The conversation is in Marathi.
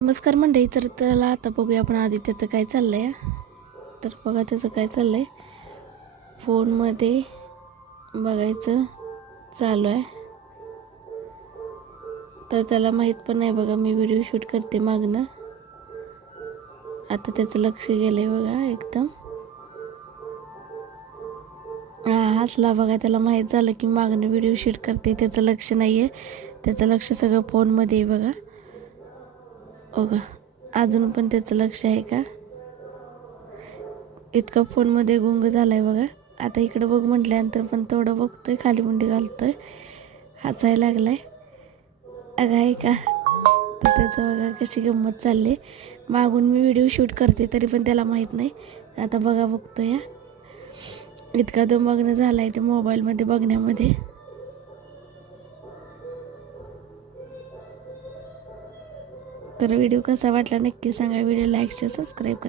नमस्कार मंडळी. तर त्याला आता बघूया आपण आदित्यचं काय चाललंय. तर बघा त्याचं काय चाललंय, फोनमध्ये बघायचं चालू आहे. तर त्याला माहीत पण नाही बघा मी व्हिडिओ शूट करते मागणं. आता त्याचं लक्ष गेलंय बघा एकदम. हसला बघा, त्याला माहीत झालं की मागणं व्हिडिओ शूट करते. त्याचं लक्ष नाही आहे, त्याचं लक्ष सगळं फोनमध्ये आहे बघा. बघा अजून पण त्याचं लक्ष आहे का, इतका फोनमध्ये गुंग झालाय बघा. आता इकडं बघ म्हटल्यानंतर पण थोडं बघतोय, खाली मुंडी घालतोय, हसायला लागलाय. अगं आहे का. तर त्याचं बघा कशी गंमत चालली. मागून मी व्हिडिओ शूट करते तरी पण त्याला माहीत नाही. आता बघा बघतोय, इतका दमग्न झालाय ते मोबाईलमध्ये बघण्यामध्ये. तर व्हिडिओ कसा वाटला नक्की सांगा. व्हिडिओ लाईक शेअर सबस्क्राईब करा.